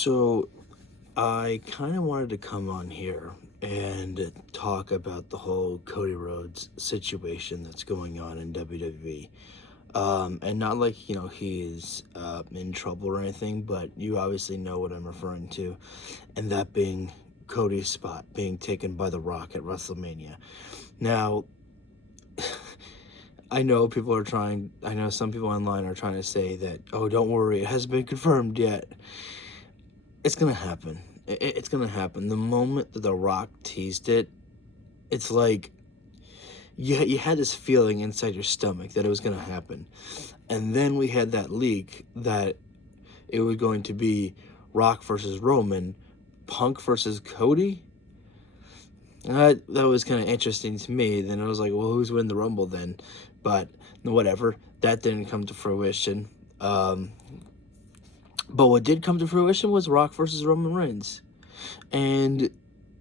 So I kind of wanted to come on here and talk about the whole Cody Rhodes situation that's going on in WWE. And not like, he's in trouble or anything, but you obviously know what I'm referring to, and that being Cody's spot being taken by The Rock at WrestleMania. Now, I know some people online are trying to say that, oh, don't worry, it hasn't been confirmed yet. It's gonna happen. It's gonna happen. The moment that The Rock teased it, it's like you had this feeling inside your stomach that it was gonna happen, and then we had that leak that it was going to be Rock versus Roman, Punk versus Cody. And that was kind of interesting to me. Then I was like, well, who's winning the Rumble then? But whatever, that didn't come to fruition. But what did come to fruition was Rock versus Roman Reigns. And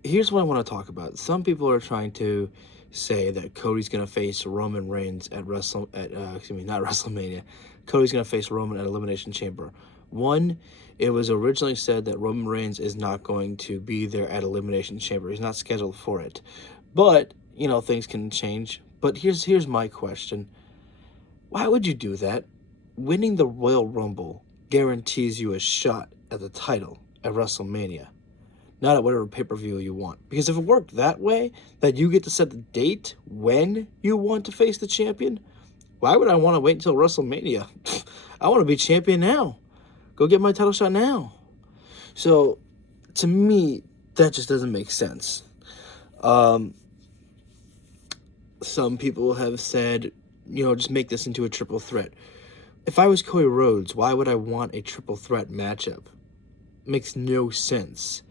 here's what I want to talk about. Some people are trying to say that Cody's going to face Roman Reigns at not WrestleMania. Cody's going to face Roman at Elimination Chamber. One, it was originally said that Roman Reigns is not going to be there at Elimination Chamber. He's not scheduled for it. But, things can change. But here's my question. Why would you do that? Winning the Royal Rumble guarantees you a shot at the title at WrestleMania, not at whatever pay-per-view you want. Because if it worked that way, that you get to set the date when you want to face the champion, why would I want to wait until WrestleMania? I want to be champion now. Go get my title shot now. So, to me, that just doesn't make sense. Some people have said, just make this into a triple threat. If I was Cody Rhodes, why would I want a triple threat matchup? Makes no sense.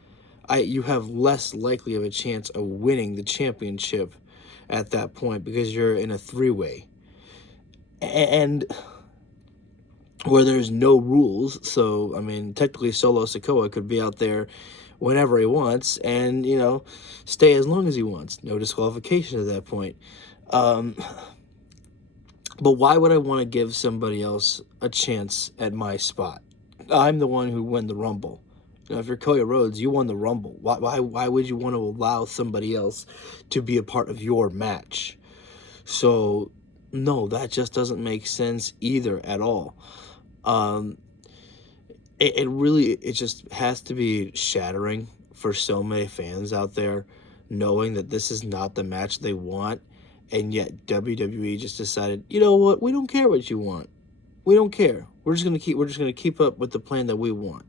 You have less likely of a chance of winning the championship at that point because you're in a three-way. And where there's no rules, so, technically Solo Sikoa could be out there whenever he wants and, stay as long as he wants. No disqualification at that point. But why would I want to give somebody else a chance at my spot? I'm the one who won the Rumble. If you're Cody Rhodes, you won the Rumble. Why would you want to allow somebody else to be a part of your match? So, no, that just doesn't make sense either at all. It just has to be shattering for so many fans out there, knowing that this is not the match they want, and yet WWE just decided, you know what, we don't care what you want. We don't care. We're just gonna keep up with the plan that we want.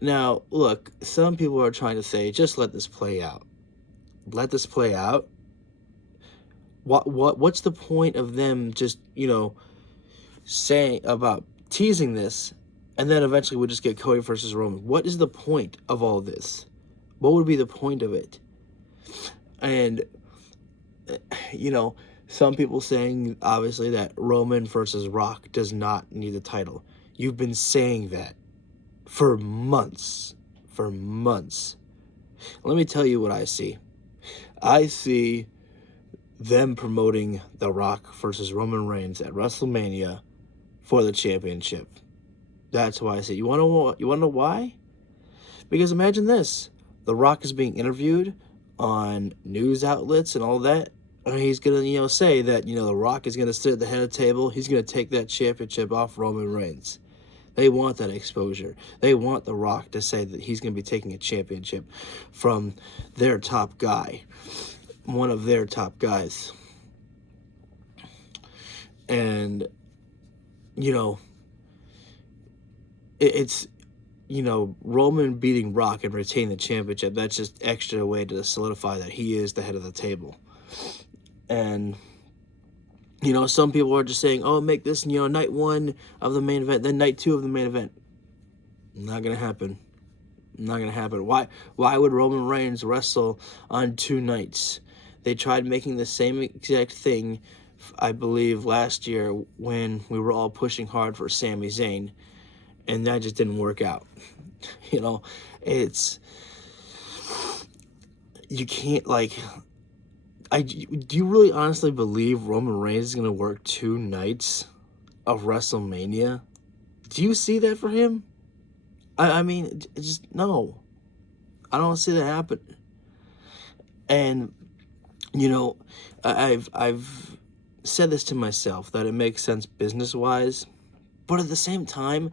Now, look, some people are trying to say, just let this play out. Let this play out? What's the point of them just, saying about teasing this, and then eventually we'll just get Cody versus Roman? What is the point of all this? What would be the point of it? And, some people saying, obviously, that Roman versus Rock does not need the title. You've been saying that for months. For months. Let me tell you what I see. I see them promoting The Rock versus Roman Reigns at WrestleMania for the championship. That's why I say. You want to know why? Because imagine this. The Rock is being interviewed on news outlets and all that. And he's going to, say that, The Rock is going to sit at the head of the table. He's going to take that championship off Roman Reigns. They want that exposure. They want The Rock to say that he's going to be taking a championship from their top guy. One of their top guys. And, it's, Roman beating Rock and retaining the championship. That's just extra way to solidify that he is the head of the table. And, some people are just saying, oh, make this, night one of the main event, then night two of the main event. Not going to happen. Not going to happen. Why would Roman Reigns wrestle on 2 nights? They tried making the same exact thing, I believe, last year when we were all pushing hard for Sami Zayn, and that just didn't work out. You can't, do you really honestly believe Roman Reigns is going to work 2 nights of WrestleMania? Do you see that for him? I mean, just no. I don't see that happen. And you know, I've said this to myself that it makes sense business wise, but at the same time,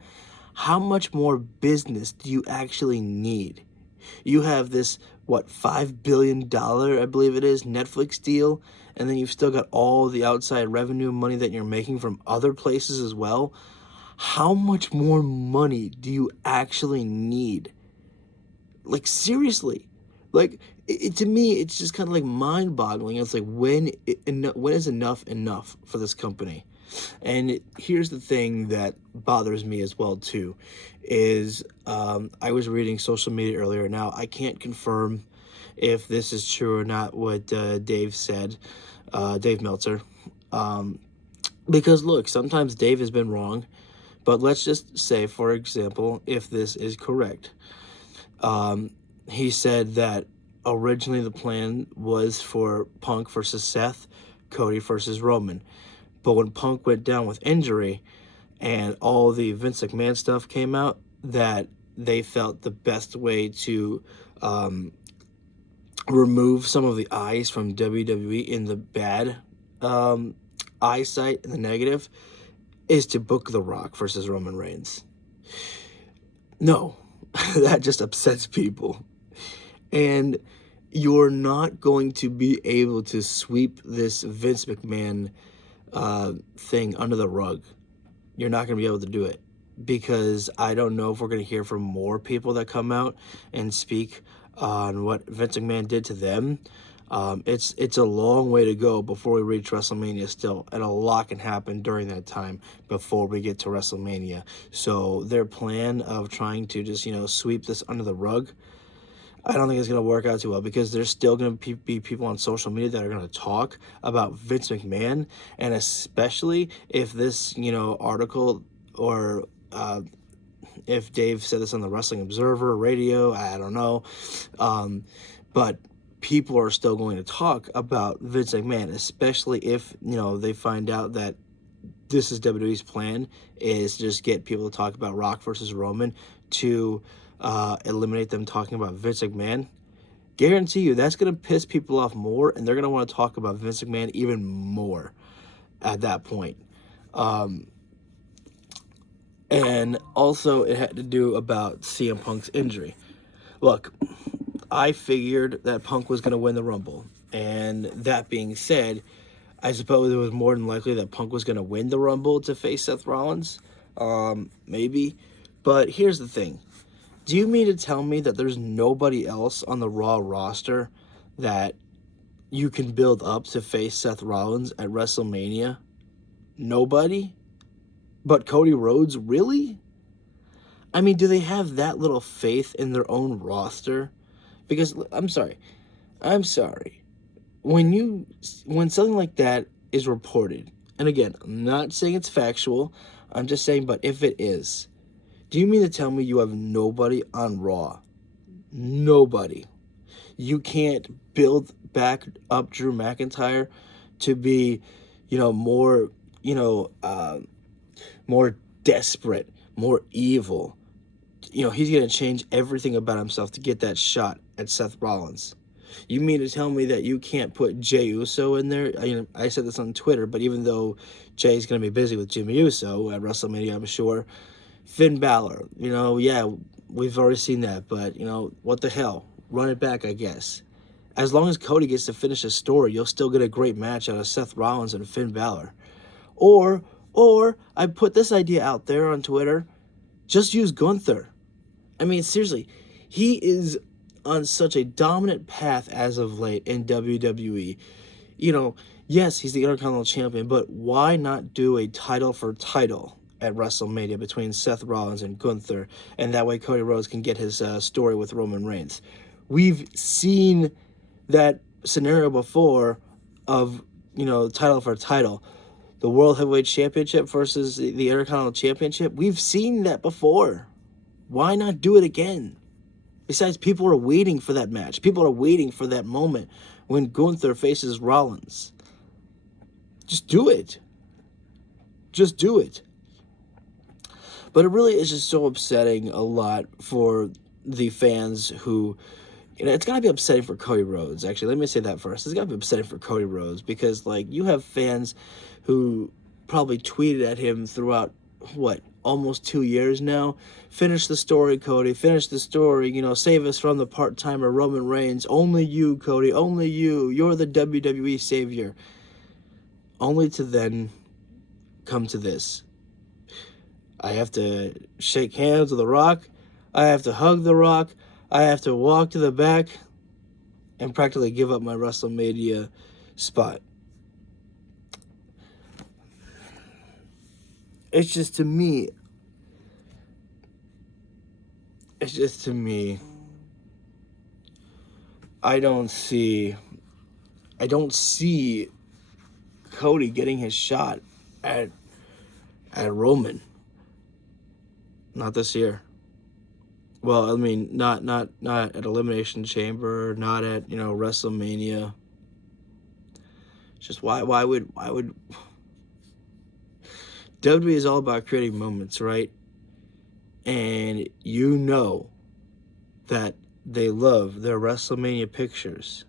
how much more business do you actually need? You have this, what, $5 billion, I believe it is, Netflix deal, and then you've still got all the outside revenue money that you're making from other places as well. How much more money do you actually need? Like, seriously. Like, to me, it's just kind of like mind-boggling. It's like, when is enough for this company? And here's the thing that bothers me as well too, is I was reading social media earlier. Now I can't confirm if this is true or not. What Dave said, Dave Meltzer, um, because look, sometimes Dave has been wrong. But let's just say, for example, if this is correct, um, he said that originally the plan was for Punk versus Seth, Cody versus Roman. But when Punk went down with injury and all the Vince McMahon stuff came out, that they felt the best way to um, remove some of the eyes from WWE in the bad um, eyesight and the negative is to book The Rock versus Roman Reigns. No, that just upsets people. And you're not going to be able to sweep this Vince McMahon thing under the rug. You're not going to be able to do it, because I don't know if we're going to hear from more people that come out and speak on what Vince McMahon did to them. It's a long way to go before we reach WrestleMania still, and a lot can happen during that time before we get to WrestleMania. So their plan of trying to just, sweep this under the rug, I don't think it's going to work out too well, because there's still going to be people on social media that are going to talk about Vince McMahon, and especially if this, article, or if Dave said this on the Wrestling Observer radio, I don't know, but people are still going to talk about Vince McMahon, especially if, they find out that this is WWE's plan, is just get people to talk about Rock versus Roman to eliminate them talking about Vince McMahon. Guarantee you that's going to piss people off more, and they're going to want to talk about Vince McMahon even more at that point. And also, it had to do about CM Punk's injury. Look, I figured that Punk was going to win the Rumble. And that being said, I suppose it was more than likely that Punk was going to win the Rumble to face Seth Rollins. Maybe. But here's the thing. Do you mean to tell me that there's nobody else on the Raw roster that you can build up to face Seth Rollins at WrestleMania? Nobody? But Cody Rhodes? Really? I mean, do they have that little faith in their own roster? Because, I'm sorry. When something like that is reported, and again, I'm not saying it's factual, I'm just saying, but if it is, do you mean to tell me you have nobody on Raw? Nobody. You can't build back up Drew McIntyre to be, more, more desperate, more evil. He's going to change everything about himself to get that shot at Seth Rollins. You mean to tell me that you can't put Jey Uso in there? I said this on Twitter, but even though Jey's going to be busy with Jimmy Uso at WrestleMania, I'm sure, Finn Balor, yeah, we've already seen that, but, what the hell? Run it back, I guess. As long as Cody gets to finish his story, you'll still get a great match out of Seth Rollins and Finn Balor. Or I put this idea out there on Twitter, just use Gunther. I mean, seriously, he is on such a dominant path as of late in WWE. Yes, he's the Intercontinental Champion, but why not do a title for title at WrestleMania between Seth Rollins and Gunther, and that way Cody Rhodes can get his story with Roman Reigns? We've seen that scenario before of, title for title. The World Heavyweight Championship versus the Intercontinental Championship. We've seen that before. Why not do it again? Besides, people are waiting for that match. People are waiting for that moment when Gunther faces Rollins. Just do it. Just do it. But it really is just so upsetting a lot for the fans who, it's gotta be upsetting for Cody Rhodes. Actually, let me say that first. It's gotta be upsetting for Cody Rhodes because, like, you have fans who probably tweeted at him throughout what, almost 2 years now. Finish the story, Cody. Finish the story. Save us from the part timer Roman Reigns. Only you, Cody. Only you. You're the WWE savior. Only to then come to this. I have to shake hands with The Rock. I have to hug The Rock. I have to walk to the back and practically give up my WrestleMania spot. It's just to me. I don't see Cody getting his shot at Roman. Not this year. Well, I mean, not at Elimination Chamber, not at WrestleMania. Just why would WWE is all about creating moments, right? And that they love their WrestleMania pictures.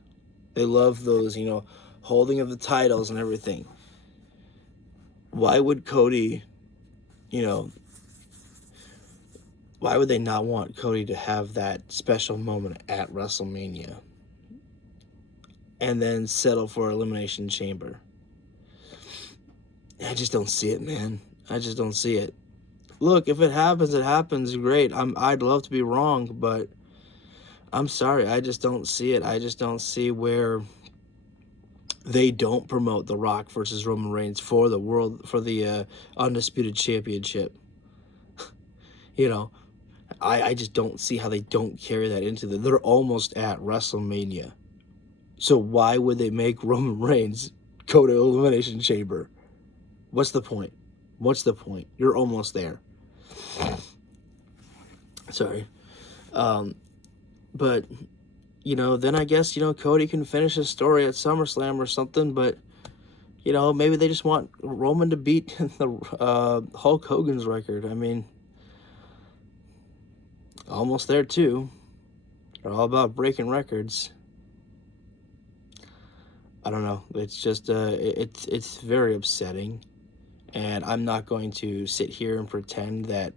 They love those, holding of the titles and everything. Why would Cody, why would they not want Cody to have that special moment at WrestleMania and then settle for Elimination Chamber? I just don't see it, man. I just don't see it. Look, if it happens, it happens. Great. I'd love to be wrong, but I'm sorry. I just don't see it. I just don't see where they don't promote The Rock versus Roman Reigns for the Undisputed Championship. I just don't see how they don't carry that into they're almost at WrestleMania. So why would they make Roman Reigns go to Elimination Chamber? What's the point? You're almost there. Sorry. But, then I guess, Cody can finish his story at SummerSlam or something, but, maybe they just want Roman to beat the Hulk Hogan's record. I mean, almost there, too. They're all about breaking records. I don't know. It's just, it's very upsetting. And I'm not going to sit here and pretend that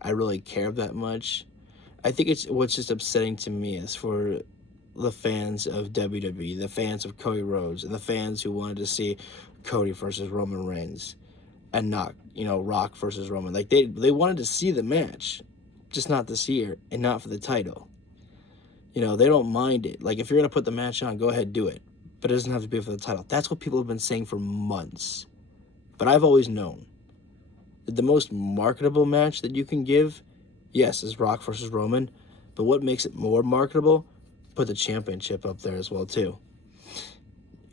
I really care that much. I think what's just upsetting to me is for the fans of WWE, the fans of Cody Rhodes, and the fans who wanted to see Cody versus Roman Reigns and not, Rock versus Roman. Like, they wanted to see the match, just not this year and not for the title. They don't mind it. Like, if you're going to put the match on, go ahead, do it. But it doesn't have to be for the title. That's what people have been saying for months. But I've always known that the most marketable match that you can give, yes, is Rock versus Roman. But what makes it more marketable? Put the championship up there as well, too.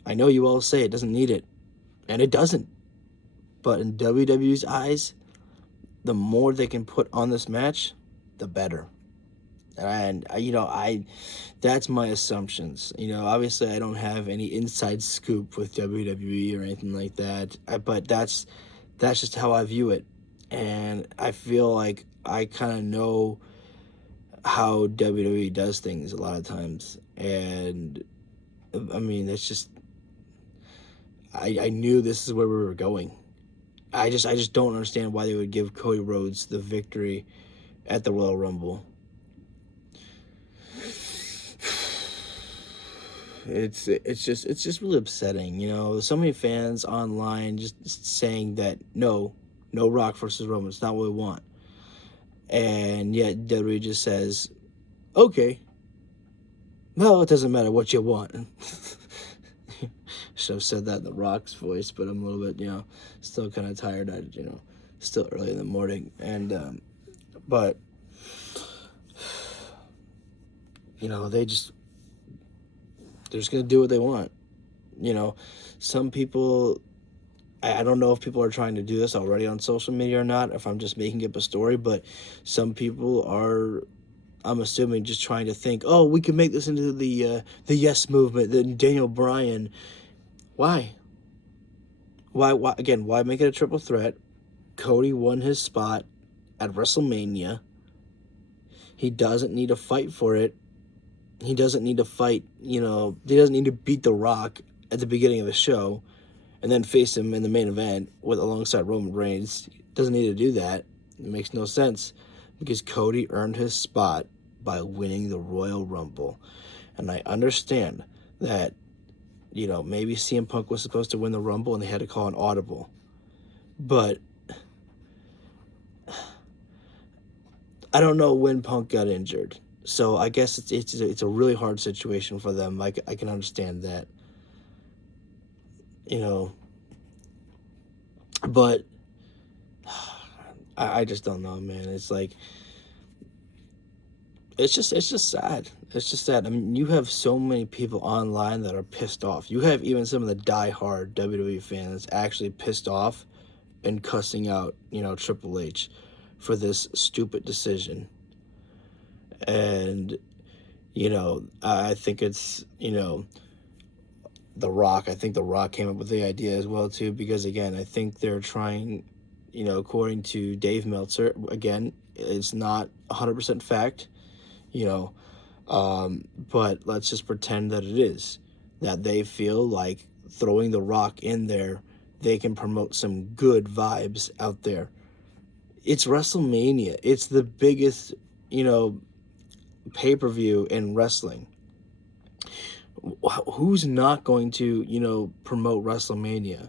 I know you all say it doesn't need it. And it doesn't. But in WWE's eyes, the more they can put on this match, the better. And, that's my assumptions. Obviously I don't have any inside scoop with WWE or anything like that. But that's just how I view it. And I feel like I kind of know how WWE does things a lot of times. And, I mean, it's just, I knew this is where we were going. I just don't understand why they would give Cody Rhodes the victory at the Royal Rumble. It's just really upsetting, So many fans online just saying that no Rock versus Roman, it's not what we want, and yet WWE just says, okay, well, it doesn't matter what you want. Should have said that in The Rock's voice, but I'm a little bit, still kind of tired. Still early in the morning, and but they're just going to do what they want. Some people, I don't know if people are trying to do this already on social media or not, if I'm just making up a story, but some people are, I'm assuming, just trying to think, oh, we can make this into the Yes Movement, the Daniel Bryan. Why? Why make it a triple threat? Cody won his spot at WrestleMania. He doesn't need to fight for it. He doesn't need to fight, he doesn't need to beat The Rock at the beginning of the show and then face him in the main event alongside Roman Reigns. He doesn't need to do that. It makes no sense because Cody earned his spot by winning the Royal Rumble. And I understand that, maybe CM Punk was supposed to win the Rumble and they had to call an audible. But I don't know when Punk got injured. So I guess it's a really hard situation for them. I can understand that. But I just don't know, man. It's like it's just sad. It's just sad. I mean, you have so many people online that are pissed off. You have even some of the diehard WWE fans actually pissed off and cussing out, Triple H for this stupid decision. And, I think it's, The Rock. I think The Rock came up with the idea as well, too, because, again, I think they're trying, according to Dave Meltzer, again, it's not 100% fact, but let's just pretend that it is, that they feel like throwing The Rock in there, they can promote some good vibes out there. It's WrestleMania. It's the biggest, pay-per-view in wrestling. Who's not going to, promote WrestleMania?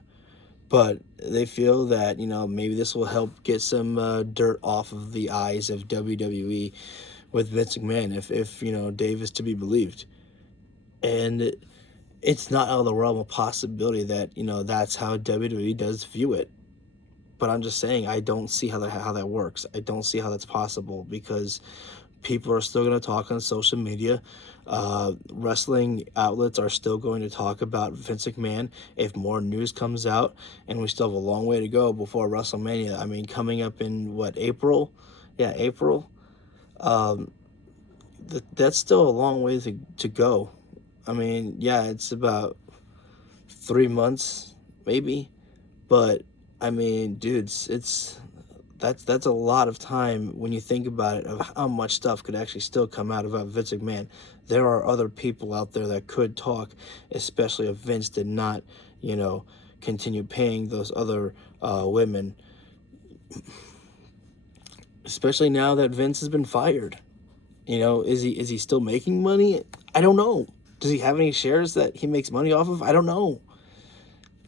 But they feel that, maybe this will help get some dirt off of the eyes of WWE with Vince McMahon, if Dave is to be believed. And it's not out of the realm of possibility that, that's how WWE does view it. But I'm just saying, I don't see how that works. I don't see how that's possible because people are still going to talk on social media. Wrestling outlets are still going to talk about Vince McMahon if more news comes out, and we still have a long way to go before WrestleMania. I mean, coming up in April? Yeah, April. That's still a long way to go. I mean, yeah, it's about 3 months, maybe, but I mean, dudes, that's a lot of time when you think about it, of how much stuff could actually still come out about Vince McMahon. There are other people out there that could talk, especially if Vince did not, continue paying those other women. Especially now that Vince has been fired. Is he still making money? I don't know. Does he have any shares that he makes money off of? I don't know.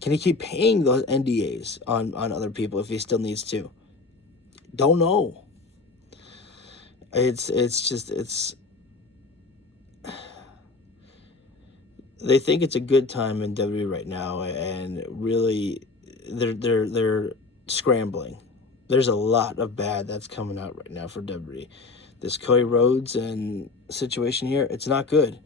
Can he keep paying those NDAs on other people if he still needs to? Don't know. It's they think it's a good time in WWE right now, and really they're scrambling. There's a lot of bad that's coming out right now for WWE. This Cody Rhodes and situation here, it's not good.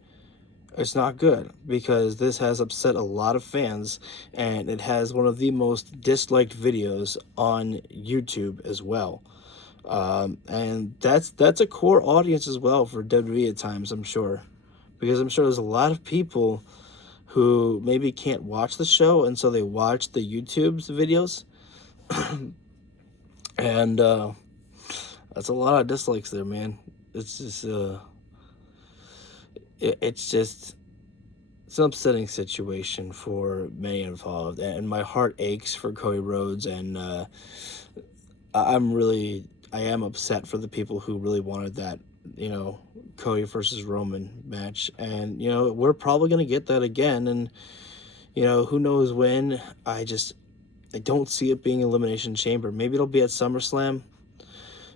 It's not good because this has upset a lot of fans, and it has one of the most disliked videos on YouTube as well. And that's a core audience as well for WWE at times, I'm sure, because I'm sure there's a lot of people who maybe can't watch the show, and so they watch the YouTube's videos, and that's a lot of dislikes there, man. It's just it's an upsetting situation for many involved, and my heart aches for Cody Rhodes, and I am upset for the people who really wanted that, Cody versus Roman match, and we're probably gonna get that again, and who knows when. I don't see it being Elimination Chamber. Maybe it'll be at SummerSlam,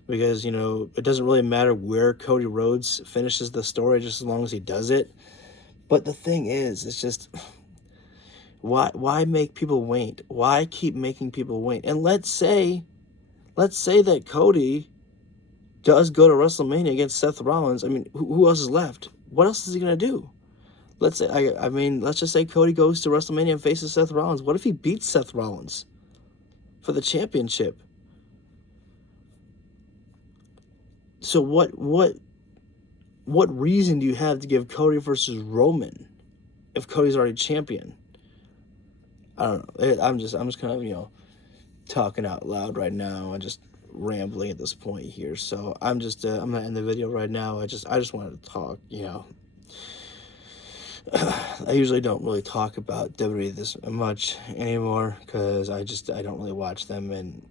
because it doesn't really matter where Cody Rhodes finishes the story, just as long as he does it. But the thing is, it's just, why make people wait? Why keep making people wait? And let's say that Cody does go to WrestleMania against Seth Rollins. I mean, who else is left? What else is he gonna do? Let's say, let's just say Cody goes to WrestleMania and faces Seth Rollins. What if he beats Seth Rollins for the championship? So what reason do you have to give Cody versus Roman if Cody's already champion? I don't know. I'm just kind of, talking out loud right now. rambling at this point here. So I'm just I'm not in the video right now. I just wanted to talk. You know, I usually don't really talk about WWE this much anymore because I don't really watch them,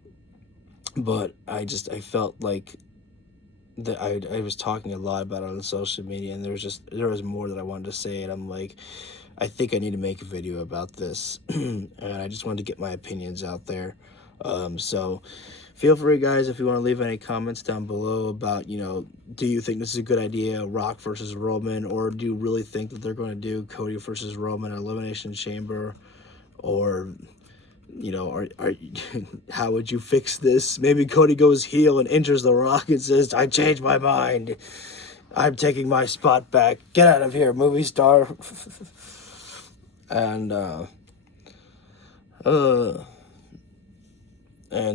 but I felt like that I was talking a lot about it on social media, and there was more that I wanted to say, and I'm like, I think I need to make a video about this, and I just wanted to get my opinions out there. So feel free, guys, if you want to leave any comments down below about, you know, do you think this is a good idea, Rock versus Roman, or do you really think that they're going to do Cody versus Roman Elimination Chamber, or, you know, how would you fix this? Maybe Cody goes heel and enters The Rock and says, I changed my mind. I'm taking my spot back. Get out of here, movie star. And,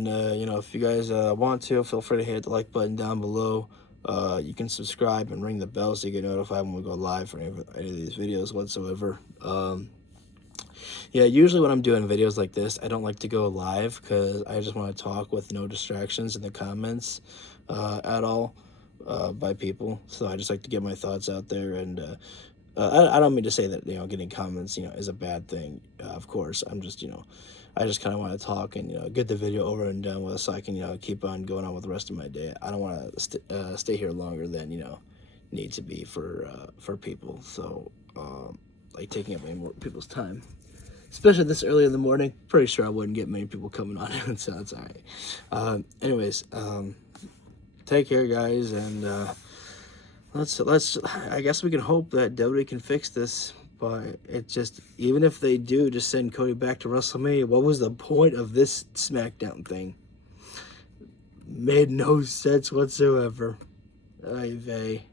you know, if you guys want to, feel free to hit the like button down below. You can subscribe and ring the bell so you get notified when we go live for any of these videos whatsoever. Yeah, usually when I'm doing videos like this, I don't like to go live because I just want to talk with no distractions in the comments at all by people. So I just like to get my thoughts out there, and I don't mean to say that, you know, getting comments, you know, is a bad thing. Of course, I'm just, you know, I just kind of want to talk and, you know, get the video over and done with so I can, you know, keep on going on with the rest of my day. I don't want to stay here longer than, you know, need to be for people. So, like taking up any more people's time, especially this early in the morning. Pretty sure I wouldn't get many people coming on, so that's all right. Anyways, take care, guys, and let's. I guess we can hope that WWE can fix this. But it just, even if they do just send Cody back to WrestleMania, what was the point of this SmackDown thing? Made no sense whatsoever. Ay vey.